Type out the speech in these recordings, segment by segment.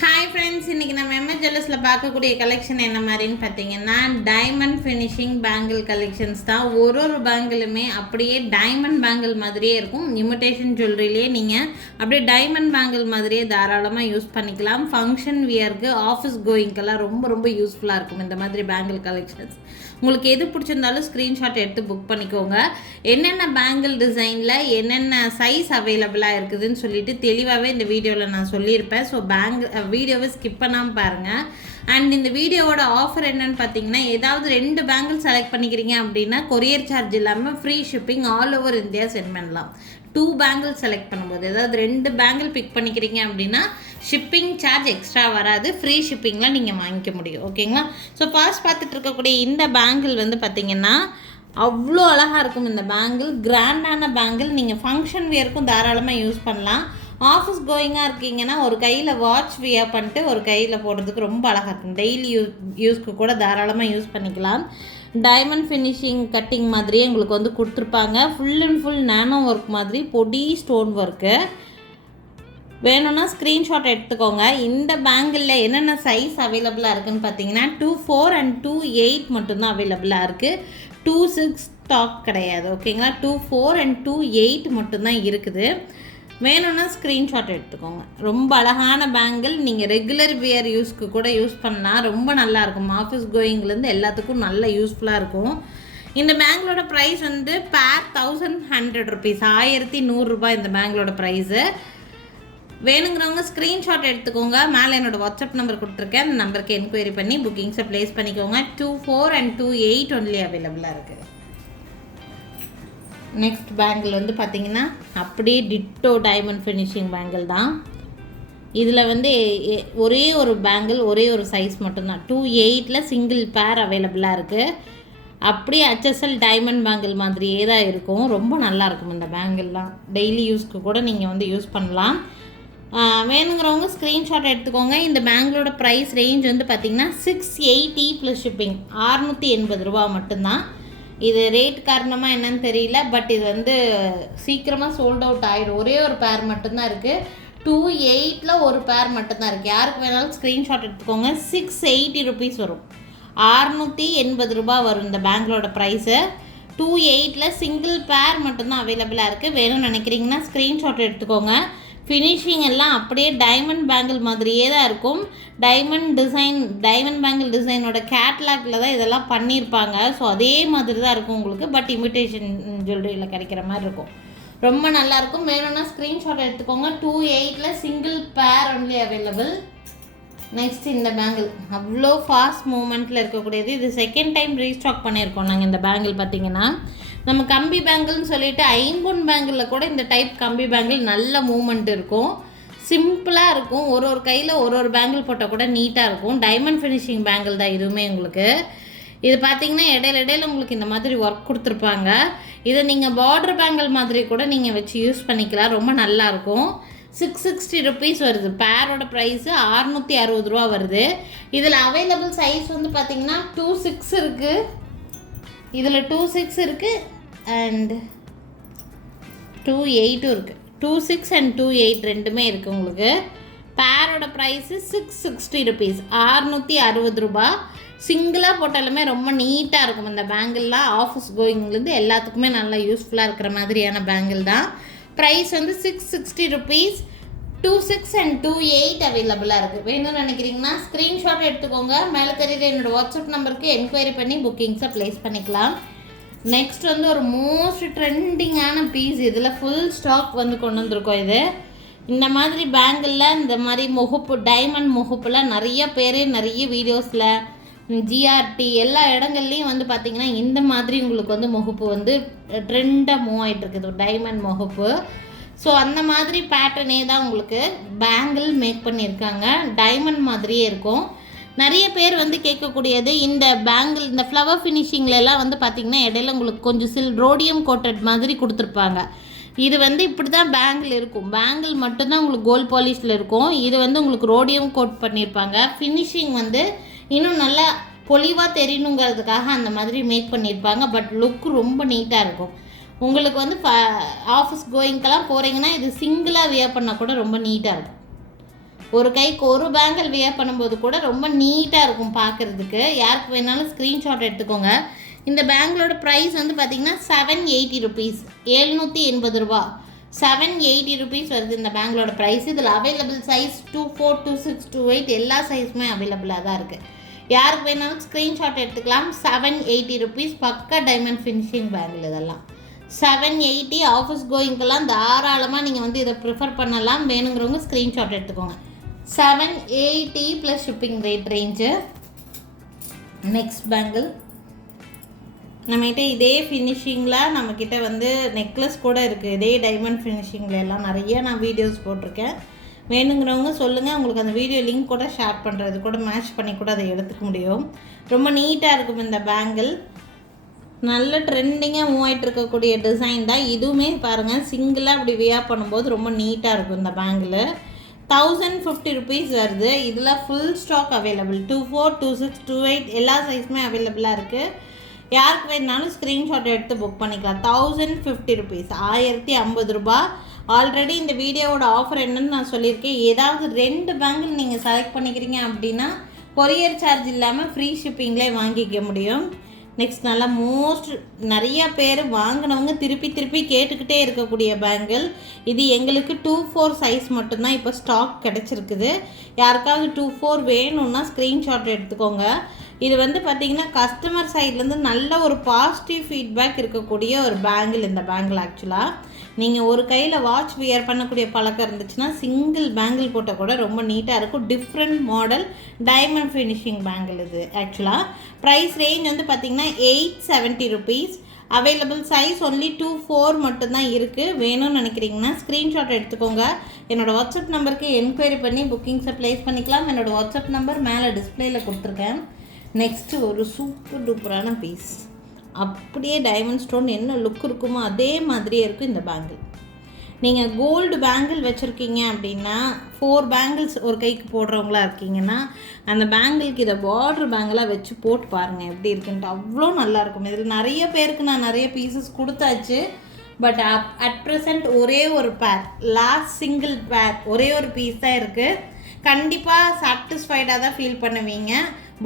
Hi friends, இன்றைக்கி நம்ம MS ஜுவல்லர்ஸில் பார்க்கக்கூடிய கலெக்ஷன் என்ன மாதிரின்னு பார்த்தீங்கன்னா டைமண்ட் ஃபினிஷிங் பேங்கிள் கலெக்ஷன்ஸ் தான். ஒரு பேங்கிளுமே அப்படியே டைமண்ட் பேங்கிள் மாதிரியே இருக்கும். இமிட்டேஷன் ஜுவல்லரிலேயே நீங்கள் அப்படியே டைமண்ட் பேங்கிள் மாதிரியே தாராளமாக யூஸ் பண்ணிக்கலாம். ஃபங்க்ஷன் வியருக்கு, ஆஃபீஸ் கோயிங்க்கெல்லாம் ரொம்ப யூஸ்ஃபுல்லாக இருக்கும் இந்த மாதிரி பேங்கிள் கலெக்ஷன்ஸ். உங்களுக்கு எது பிடிச்சிருந்தாலும் ஸ்க்ரீன்ஷாட் எடுத்து புக் பண்ணிக்கோங்க. என்னென்ன பேங்கிள் டிசைனில் என்னென்ன சைஸ் அவைலபிளாக இருக்குதுன்னு சொல்லிட்டு தெளிவாகவே இந்த வீடியோவில் நான் சொல்லியிருப்பேன். ஸோ வீடியோவை ஸ்கிப் பண்ணாமல் பாருங்கள். அண்ட் இந்த வீடியோவோட ஆஃபர் என்னன்னு பார்த்தீங்கன்னா, ஏதாவது 2 பேங்கிள் செலக்ட் பண்ணிக்கிறீங்க அப்படின்னா கொரியர் சார்ஜ் இல்லாமல் free shipping all over India send பண்ணலாம். 2 பேங்கிள் செலக்ட் பண்ணும்போது, ஏதாவது 2 பேங்கிள் பிக் பண்ணிக்கிறீங்க அப்படின்னா ஷிப்பிங் சார்ஜ் எக்ஸ்ட்ரா வராது, ஃப்ரீ ஷிப்பிங்கில் நீங்கள் வாங்கிக்க முடியும். ஓகேங்களா? ஸோ ஃபர்ஸ்ட் பார்த்துட்டு இருக்கக்கூடிய இந்த பேங்கிள் வந்து பார்த்திங்கன்னா அவ்வளோ அழகாக இருக்கும். இந்த பேங்கிள் கிராண்டான பேங்கிள், நீங்கள் ஃபங்க்ஷன் வியருக்கும் தாராளமாக யூஸ் பண்ணலாம். ஆஃபீஸ் கோயிங்காக இருக்கீங்கன்னா ஒரு கையில் வாட்ச் வியர் பண்ணிட்டு ஒரு கையில் போடுறதுக்கு ரொம்ப அழகாக இருக்கும். டெய்லி யூஸ்க்கு கூட தாராளமாக யூஸ் பண்ணிக்கலாம். டைமண்ட் ஃபினிஷிங் கட்டிங் மாதிரியே உங்களுக்கு வந்து கொடுத்துருப்பாங்க. Full and full nano work மாதிரி பொடி ஸ்டோன் ஒர்க்கு. வேணும்னா ஸ்க்ரீன்ஷாட் எடுத்துக்கோங்க. இந்த பேங்கிளில் என்னென்ன சைஸ் அவைலபிளாக இருக்குதுன்னு பார்த்தீங்கன்னா 2-4 and 2-8 மட்டும்தான் அவைலபிளாக இருக்குது. 2-6 ஸ்டாக் கிடையாது. ஓகேங்களா? 2-4 and 2-8 மட்டும்தான் இருக்குது. வேணும்னா ஸ்க்ரீன்ஷாட் எடுத்துக்கோங்க. ரொம்ப அழகான பேங்கிள், நீங்கள் ரெகுலர் வியர் யூஸ்க்கு கூட யூஸ் பண்ணால் ரொம்ப நல்லாயிருக்கும். ஆஃபீஸ் கோயிங்லேருந்து எல்லாத்துக்கும் நல்ல யூஸ்ஃபுல்லாக இருக்கும். இந்த பேங்கிளோட ப்ரைஸ் வந்து பேர் 1100 rupees, 1100 ரூபாய் இந்த பேங்கிளோட ப்ரைஸு. வேணுங்கிறவங்க ஸ்க்ரீன்ஷாட் எடுத்துக்கோங்க. மேலே என்னோடய வாட்ஸ்அப் நம்பர் கொடுத்துருக்கேன். அந்த நம்பருக்கு என்கொயரி பண்ணி புக்கிங்ஸை ப்ளேஸ் பண்ணிக்கோங்க. 2-4 and 2-8 ஒன்லி அவைலபிளாக இருக்குது. நெக்ஸ்ட் பேங்கிள் வந்து பார்த்திங்கன்னா அப்படியே டிட்டோ டைமண்ட் ஃபினிஷிங் பேங்கிள் தான். இதில் வந்து ஒரே ஒரு பேங்கிள், ஒரே ஒரு சைஸ் மட்டும்தான். 2-8 சிங்கிள் பேர் அவைலபிளாக இருக்குது. அப்படியே HSL டைமண்ட் பேங்கிள் மாதிரியே தான் இருக்கும். ரொம்ப நல்லாயிருக்கும் இந்த பேங்கிள்லாம். டெய்லி யூஸ்க்கு கூட நீங்கள் வந்து யூஸ் பண்ணலாம். வேணுங்கிறவங்க ஸ்க்ரீன்ஷாட் எடுத்துக்கோங்க. இந்த பேங்கிளோட ப்ரைஸ் ரேஞ்ச் வந்து பார்த்திங்கன்னா 680 + ஷிப்பிங், 680 ரூபா மட்டும்தான். இது ரேட் காரணமாக என்னன்னு தெரியல, பட் இது வந்து சீக்கிரமாக சோல்ட் அவுட் ஆகிடும். ஒரே ஒரு பேர் மட்டும்தான் இருக்குது. 2-8 ஒரு பேர் மட்டும்தான் இருக்குது. யாருக்கு வேணாலும் ஸ்க்ரீன்ஷாட் எடுத்துக்கோங்க. 680 rupees வரும், 680 ரூபா வரும் இந்த பேங்கிளோட ப்ரைஸு. 2-8 சிங்கிள் பேர் மட்டும்தான் அவைலபிளாக இருக்குது. வேணும்னு நினைக்கிறீங்கன்னா ஸ்க்ரீன்ஷாட் எடுத்துக்கோங்க. ஃபினிஷிங் எல்லாம் அப்படியே டைமண்ட் பேங்கிள் மாதிரியே தான் இருக்கும். டைமண்ட் பேங்கிள் டிசைனோட கேட்லாகில் தான் இதெல்லாம் பண்ணியிருப்பாங்க. ஸோ அதே மாதிரி தான் இருக்கும் உங்களுக்கு, பட் இமிட்டேஷன் ஜுவல்லரியில் கிடைக்கிற மாதிரி இருக்கும். ரொம்ப நல்லாயிருக்கும். வேணும்னா ஸ்க்ரீன்ஷாட் எடுத்துக்கோங்க. 2-8 சிங்கிள் பேர் ஒன்லி அவைலபிள். நெக்ஸ்ட் இந்த பேங்கிள் அவ்வளோ ஃபாஸ்ட் மூமெண்ட்டில் இருக்கக்கூடியது. இது செகண்ட் டைம் ரீஸ்டாக் பண்ணியிருக்கோம் நாங்கள். இந்த பேங்கிள் பார்த்திங்கன்னா நம்ம கம்பி பேங்கிள்னு சொல்லிட்டு ஐம்பொன் பேங்கிளில் கூட இந்த டைப் கம்பி பேங்கிள் நல்ல மூமெண்ட் இருக்கும். சிம்பிளாக இருக்கும். ஒரு கையில் ஒரு பேங்கிள் போட்டால் கூட நீட்டாக இருக்கும். டைமண்ட் ஃபினிஷிங் பேங்கிள் தான் இதுவுமே உங்களுக்கு. இது பார்த்திங்கன்னா இடையில உங்களுக்கு இந்த மாதிரி ஒர்க் கொடுத்துருப்பாங்க. இதை நீங்கள் பார்டர் பேங்கிள் மாதிரி கூட நீங்கள் வச்சு யூஸ் பண்ணிக்கலாம். ரொம்ப நல்லாயிருக்கும். 660 rupees வருது. பேரோட ப்ரைஸு 660 ரூபா வருது. இதில் அவைலபிள் சைஸ் வந்து பார்த்திங்கன்னா 2-6 இருக்குது. இதில் 2-6 இருக்குது அண்ட் 2-8 இருக்குது. 2-6 and 2-8 ரெண்டுமே இருக்குது உங்களுக்கு. பேரோட ப்ரைஸு 660 rupees, 660 ரூபா. சிங்கிளாக போட்டாலுமே ரொம்ப நீட்டாக இருக்கும் இந்த பேங்கிள்லாம். ஆஃபீஸ் கோயிங்லேருந்து எல்லாத்துக்குமே நல்லா யூஸ்ஃபுல்லாக இருக்கிற மாதிரியான பேங்கிள் தான். ப்ரைஸ் வந்து 660 rupees. 2-6 and 2-8 அவைலபிளாக இருக்குது. வேணும்னு நினைக்கிறீங்கன்னா ஸ்க்ரீன்ஷாட் எடுத்துக்கோங்க. மேலே தெரியுற என்னோடய வாட்ஸ்அப் நம்பருக்கு என்கொயரி பண்ணி புக்கிங்ஸை ப்ளேஸ் பண்ணிக்கலாம். நெக்ஸ்ட் வந்து ஒரு மோஸ்ட் ட்ரெண்டிங்கான பீஸ். இதில் ஃபுல் ஸ்டாக் வந்து கொண்டு வந்திருக்கோம். இது இந்த மாதிரி பேங்கிளில் இந்த மாதிரி முகப்பு, டைமண்ட் முகப்பில் நிறைய வீடியோஸில் GRT எல்லா இடங்கள்லையும் வந்து பார்த்திங்கன்னா இந்த மாதிரி உங்களுக்கு வந்து முகப்பு வந்து ட்ரெண்டாக மூவ் ஆகிட்டுருக்குது, டைமண்ட் முகப்பு. ஸோ அந்த மாதிரி பேட்டர்னே தான் உங்களுக்கு பேங்கிள் மேக் பண்ணியிருக்காங்க. டைமண்ட் மாதிரியே இருக்கும். நிறைய பேர் வந்து கேட்கக்கூடியது இந்த பேங்கிள், இந்த ஃப்ளவர் ஃபினிஷிங்லலாம் வந்து பார்த்திங்கன்னா இடையில உங்களுக்கு கொஞ்சம் ரோடியம் கோட்டட் மாதிரி கொடுத்துருப்பாங்க. இது வந்து இப்படி தான் பேங்கிள் இருக்கும். பேங்கிள் மட்டும்தான் உங்களுக்கு கோல்ட் பாலிஷில் இருக்கும். இது வந்து உங்களுக்கு ரோடியம் கோட் பண்ணியிருப்பாங்க. ஃபினிஷிங் வந்து இன்னும் நல்லா பொலிவாக தெரியணுங்கிறதுக்காக அந்த மாதிரி மேக் பண்ணியிருப்பாங்க. பட் லுக் ரொம்ப நீட்டாக இருக்கும். உங்களுக்கு வந்து ஆஃபீஸ் கோயிங்கெல்லாம் போகிறீங்கன்னா இது சிங்கிளாக வியர் பண்ணால் கூட ரொம்ப நீட்டாக இருக்கும். ஒரு கைக்கு ஒரு பேங்கிள் வியர் பண்ணும்போது கூட ரொம்ப நீட்டாக இருக்கும் பார்க்குறதுக்கு. யாருக்கு வேணாலும் ஸ்க்ரீன்ஷாட் எடுத்துக்கோங்க. இந்த பேங்கிளோட ப்ரைஸ் வந்து பார்த்திங்கன்னா 780 ருபீஸ், 780 ரூபா, 780 ருபீஸ் வருது இந்த பேங்கிளோட ப்ரைஸ். இதில் அவைலபிள் சைஸ் 24, 26, 28 எல்லா சைஸுமே அவைலபிளாக தான் இருக்குது. யாருக்கு வேணாலும் ஸ்க்ரீன்ஷாட் எடுத்துக்கலாம். 780 ருபீஸ், பக்கா டைமண்ட் ஃபினிஷிங் பேங்கிள். இதெல்லாம் 780. ஆஃபீஸ் கோயிங்கெல்லாம் தாராளமாக நீங்கள் வந்து இதை ப்ரிஃபர் பண்ணலாம். வேணுங்கிறவங்க ஸ்க்ரீன்ஷாட் எடுத்துக்கோங்க. 780 plus shipping rate range. Next bangle நம்மகிட்ட இதே ஃபினிஷிங்கில் நம்மக்கிட்ட வந்து நெக்லஸ் கூட இருக்குது. இதே டைமண்ட் ஃபினிஷிங்கில் எல்லாம் நிறைய நான் வீடியோஸ் போட்டிருக்கேன். வேணுங்கிறவங்க சொல்லுங்கள், உங்களுக்கு அந்த வீடியோ லிங்க் கூட ஷேர் பண்ணுறது கூட மேட்ச் பண்ணி கூட அதை எடுத்துக்க முடியும். ரொம்ப நீட்டாக இருக்கும் இந்த பேங்கிள். நல்ல ட்ரெண்டிங்காக மூவ் ஆகிட்டு இருக்கக்கூடிய டிசைன் தான் இதுவுமே. பாருங்கள், சிங்கிளாக அப்படி வியர் பண்ணும்போது ரொம்ப நீட்டாக இருக்கும் இந்த பேங்கிள். 1050 ருபீஸ் வருது. இதில் ஃபுல் ஸ்டாக் அவைலபிள். 24, 26, 28 எல்லா சைஸுமே அவைலபிளாக இருக்குது. யாருக்கு வேணுனாலும் ஸ்க்ரீன்ஷாட் எடுத்து புக் பண்ணிக்கலாம். 1050 ருபீஸ், 1050 ரூபா. ஆல்ரெடி இந்த வீடியோவோட ஆஃபர் என்னன்னு நான் சொல்லியிருக்கேன். ஏதாவது 2 பேங்கிள் நீங்கள் செலக்ட் பண்ணிக்கிறீங்க அப்படின்னா கொரியர் சார்ஜ் இல்லாமல் ஃப்ரீ ஷிப்பிங்லேயே வாங்கிக்க முடியும். நெக்ஸ்ட் நல்லா நிறைய பேர் வாங்கினவங்க திருப்பி கேட்டுக்கிட்டே இருக்கக்கூடிய பேங்கிள் இது. எங்களுக்கு 24 சைஸ் மட்டும்தான் இப்போ ஸ்டாக் கிடச்சிருக்குது. யாருக்காவது 24 வேணும்னா ஸ்க்ரீன்ஷாட் எடுத்துக்கோங்க. இது வந்து பார்த்திங்கன்னா கஸ்டமர் சைட்லேருந்து நல்ல ஒரு பாசிட்டிவ் ஃபீட்பேக் இருக்கக்கூடிய ஒரு பேங்கிள் இந்த பேங்கிள். ஆக்சுவலாக நீங்கள் ஒரு கையில் வாட்ச் வியர் பண்ணக்கூடிய பழக்கம் இருந்துச்சுன்னா சிங்கிள் பேங்கிள் போட்டால் கூட ரொம்ப நீட்டாக இருக்கும். Different model diamond finishing bangle இது. ஆக்சுவலாக ப்ரைஸ் ரேஞ்ச் வந்து பார்த்திங்கன்னா 870 ருபீஸ். அவைலபிள் சைஸ் ஒன்லி 24 மட்டும்தான் இருக்குது. வேணும்னு நினைக்கிறீங்கன்னா ஸ்க்ரீன்ஷாட் எடுத்துக்கோங்க. என்னோடய வாட்ஸ்அப் நம்பருக்கு என்கொயரி பண்ணி புக்கிங்ஸை ப்ளேஸ் பண்ணிக்கலாம். என்னோடய வாட்ஸ்அப் நம்பர் மேலே டிஸ்பிளேயில் கொடுத்துருக்கேன். நெக்ஸ்ட்டு ஒரு சூப்பர் டூப்பரான பீஸ். அப்படியே டைமண்ட் ஸ்டோன் என்ன லுக் இருக்குமோ அதே மாதிரியே இருக்கும் இந்த பேங்கிள். நீங்கள் கோல்டு பேங்கிள் வச்சுருக்கீங்க அப்படின்னா 4 பேங்கிள்ஸ் ஒரு கைக்கு போடுறவங்களா இருக்கீங்கன்னா அந்த பேங்கிளுக்கு இதை பார்டர் பேங்கிளாக வச்சு போட்டு பாருங்கள் எப்படி இருக்குன்ட்டு. அவ்வளோ நல்லாயிருக்கும். இதில் நிறைய பேருக்கு நான் நிறைய பீசஸ் கொடுத்தாச்சு. பட் அட் ப்ரெசண்ட் ஒரே ஒரு பேர், லாஸ்ட் சிங்கிள் பேர், ஒரே ஒரு பீஸ் தான் இருக்குது. கண்டிப்பாக சாட்டிஸ்ஃபைடாக தான் ஃபீல் பண்ணுவீங்க.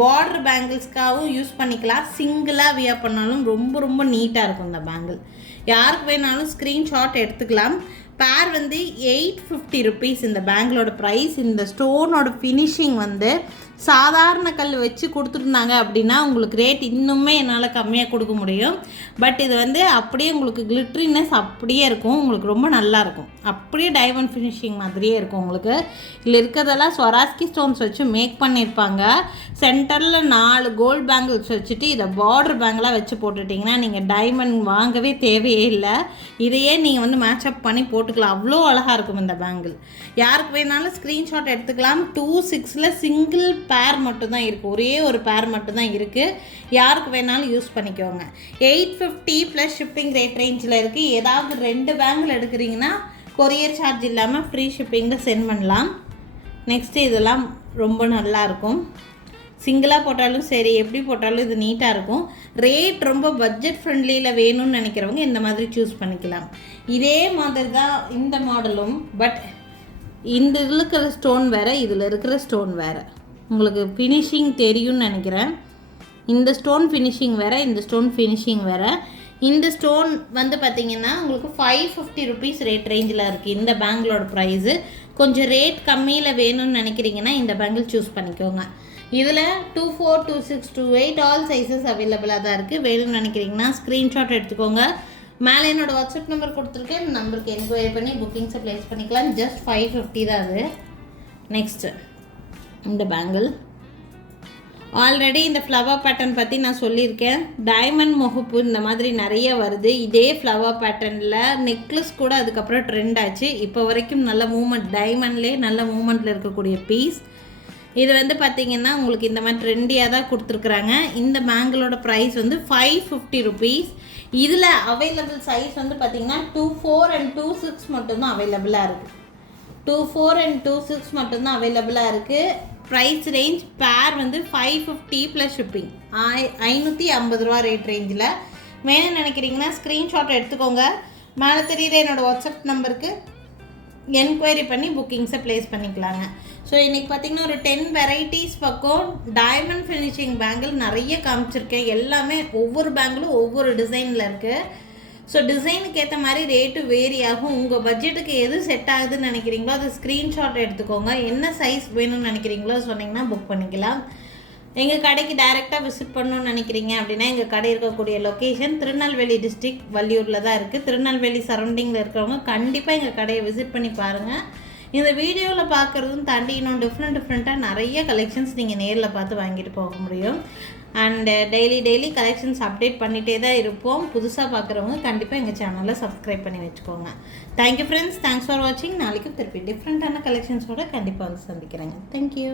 பார்டர் பேங்கிள்ஸ்க்காகவும் யூஸ் பண்ணிக்கலாம். சிங்கிளாக வியர் பண்ணாலும் ரொம்ப நீட்டாக இருக்கும் இந்த பேங்கிள். யாருக்கு வேணாலும் ஸ்க்ரீன்ஷாட் எடுத்துக்கலாம். பேர் வந்து 850 ருபீஸ் இந்த பேங்கிளோட ப்ரைஸ். இந்த ஸ்டோனோட ஃபினிஷிங் வந்து சாதாரண கல் வச்சு கொடுத்துருந்தாங்க அப்படின்னா உங்களுக்கு ரேட் இன்னுமே என்னால் கம்மியாக கொடுக்க முடியும். பட் இது வந்து அப்படியே உங்களுக்கு கிளிட்ரினஸ் அப்படியே இருக்கும். உங்களுக்கு ரொம்ப நல்லாயிருக்கும். அப்படியே டைமண்ட் ஃபினிஷிங் மாதிரியே இருக்கும். உங்களுக்கு இதில் இருக்கிறதெல்லாம் ஸ்வராஸ்கி ஸ்டோன்ஸ் வச்சு மேக் பண்ணியிருப்பாங்க. சென்டரில் 4 கோல்டு பேங்கிள்ஸ் வச்சுட்டு இதை பார்டர் பேங்கிளாக வச்சு போட்டுட்டிங்கன்னா நீங்கள் டைமண்ட் வாங்கவே தேவையே இல்லை. இதையே நீங்கள் வந்து மேட்சப் பண்ணி போட்டுக்கலாம். அவ்வளோ அழகாக இருக்கும் இந்த பேங்கிள். யாருக்கு வேணாலும் ஸ்க்ரீன்ஷாட் எடுத்துக்கலாம். 26ல் சிங்கிள் பேர் மட்டும்தான் இருக்குது. ஒரே ஒரு பேர் மட்டும்தான் இருக்குது. யாருக்கு வேணாலும் யூஸ் பண்ணிக்கோங்க. 850 ப்ளஸ் ஷிப்பிங் ரேட் ரேஞ்சில் இருக்குது. ஏதாவது 2 பேங்கிள் எடுக்கிறீங்கன்னா கொரியர் சார்ஜ் இல்லாமல் ஃப்ரீ ஷிப்பிங்கில் சென்ட் பண்ணலாம். நெக்ஸ்ட்டு இதெல்லாம் ரொம்ப நல்லாயிருக்கும். சிங்கிளாக போட்டாலும் சரி, எப்படி போட்டாலும் இது நீட்டாக இருக்கும். ரேட் ரொம்ப பட்ஜெட் ஃப்ரெண்ட்லியில் வேணும்னு நினைக்கிறவங்க இந்த மாதிரி சூஸ் பண்ணிக்கலாம். இதே மாதிரி தான் இந்த மாடலும். பட் இந்த இதில் இருக்கிற ஸ்டோன் வேறு, இதில் இருக்கிற ஸ்டோன் வேறு. உங்களுக்கு ஃபினிஷிங் தெரியும்னு நினைக்கிறேன். இந்த ஸ்டோன் ஃபினிஷிங் வேறு, இந்த ஸ்டோன் ஃபினிஷிங் வேறு. இந்த ஸ்டோன் வந்து பார்த்திங்கன்னா உங்களுக்கு 550 ருபீஸ் ரேட் ரேஞ்சில் இருக்குது இந்த பேங்கிளோட ப்ரைஸு. கொஞ்சம் ரேட் கம்மியில் வேணும்னு நினைக்கிறீங்கன்னா இந்த பேங்கிள் சூஸ் பண்ணிக்கோங்க. இதில் 24, 26, 28 ஆல் சைஸஸ் அவைலபிளாக தான் இருக்குது. வேணும்னு நினைக்கிறீங்கன்னா ஸ்க்ரீன்ஷாட் எடுத்துக்கோங்க. மேலே என்னோடய வாட்ஸ்அப் நம்பர் கொடுத்துருக்கேன். இந்த நம்பருக்கு என்கொயரி பண்ணி புக்கிங்ஸை ப்ளேஸ் பண்ணிக்கலாம். ஜஸ்ட் 550 தான் அது. நெக்ஸ்ட்டு இந்த பேங்கிள் ஆல்ரெடி இந்த ஃப்ளவர் பேட்டர்ன் பற்றி நான் சொல்லியிருக்கேன். டைமண்ட் முகப்பு இந்த மாதிரி நிறைய வருது. இதே ஃப்ளவர் பேட்டர்னில் நெக்லஸ் கூட அதுக்கப்புறம் ட்ரெண்ட் ஆச்சு. இப்போ வரைக்கும் நல்ல மூமெண்ட், டைமண்ட்லேயே நல்ல மூமெண்ட்டில் இருக்கக்கூடிய பீஸ். இது வந்து பார்த்திங்கன்னா உங்களுக்கு இந்த மாதிரி ட்ரெண்டியாக தான் கொடுத்துருக்குறாங்க. இந்த பேங்கிளோட ப்ரைஸ் வந்து 550 ருபீஸ். இதில் அவைலபிள் சைஸ் வந்து பார்த்திங்கன்னா 24 and 26 மட்டும்தான் அவைலபிளாக இருக்குது. 24 and 26 மட்டும்தான் அவைலபிளாக இருக்குது. ப்ரைஸ் ரேஞ்ச் பேர் வந்து 550 ப்ளஸ் ஷிப்பிங், 550 ரூபா ரேட் ரேஞ்சில். வேணும்னு நினைக்கிறீங்கன்னா ஸ்க்ரீன்ஷாட் எடுத்துக்கோங்க. மேலே தெரியுற என்னோடய வாட்ஸ்அப் நம்பருக்கு என்கொயரி பண்ணி புக்கிங்ஸை ப்ளேஸ் பண்ணிக்கலாங்க. ஸோ இன்றைக்கி பார்த்திங்கன்னா ஒரு 10 வெரைட்டிஸ் பக்கம் டைமண்ட் ஃபினிஷிங் பேங்கிள் நிறைய காமிச்சிருக்கேன். எல்லாமே ஒவ்வொரு பேங்கிளும் ஒவ்வொரு டிசைனில் இருக்குது. ஸோ டிசைனுக்கு ஏற்ற மாதிரி ரேட்டு வேரி ஆகும். உங்கள் பட்ஜெட்டுக்கு எது செட் ஆகுதுன்னு நினைக்கிறீங்களோ அது ஸ்க்ரீன்ஷாட் எடுத்துக்கோங்க. என்ன சைஸ் வேணும்னு நினைக்கிறீங்களோ சொன்னிங்கன்னா புக் பண்ணிக்கலாம். எங்கள் கடைக்கு டைரெக்டாக விசிட் பண்ணணும்னு நினைக்கிறீங்க அப்படின்னா எங்கள் கடை இருக்கக்கூடிய லொக்கேஷன் திருநெல்வேலி டிஸ்ட்ரிக்ட் வள்ளியூரில் தான் இருக்குது. திருநெல்வேலி சரௌண்டிங்கில் இருக்கிறவங்க கண்டிப்பாக எங்கள் கடையை விசிட் பண்ணி பாருங்கள். இந்த வீடியோவில் பார்க்குறதும் தாண்டி இன்னும் டிஃப்ரெண்ட்டாக நிறைய கலெக்ஷன்ஸ் நீங்கள் நேரில் பார்த்து வாங்கிட்டு போக முடியும். அண்டு டெய்லி கலெக்ஷன்ஸ் அப்டேட் பண்ணிகிட்டே தான் இருப்போம். புதுசாக பார்க்குறவங்க கண்டிப்பாக எங்கள் சேனலை சப்ஸ்கிரைப் பண்ணி வச்சுக்கோங்க. தேங்க்யூ ஃப்ரெண்ட்ஸ், தேங்க்ஸ் ஃபார் வாட்சிங். நாளைக்கு திருப்பி டிஃப்ரெண்ட்டான கலெக்ஷன்ஸோடு கண்டிப்பாக வந்து சந்திக்கிறேங்க. தேங்க்யூ.